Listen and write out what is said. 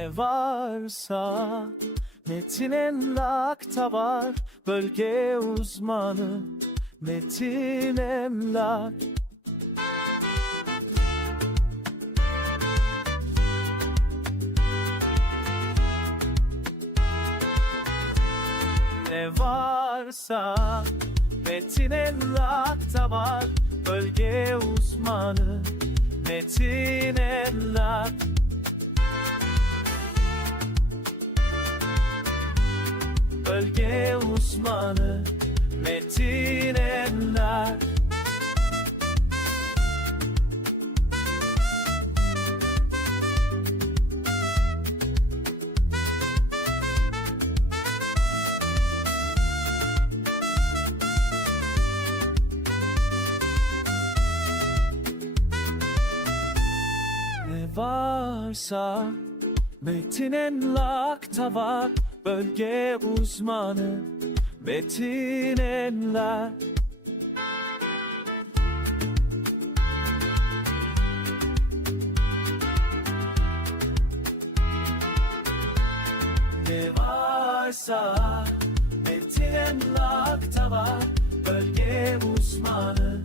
Ne varsa Metin Emlak'ta var Bölge uzmanı Metin Emlak. Ne varsa Metin Emlak'ta var Bölge uzmanı Metin Emlak Bölge uzmanı Metin Emlak Ne varsa Metin Emlak'ta var Bölge uzmanı Metin Emlak Ne varsa Metin Emlak'ta var. Bölge uzmanı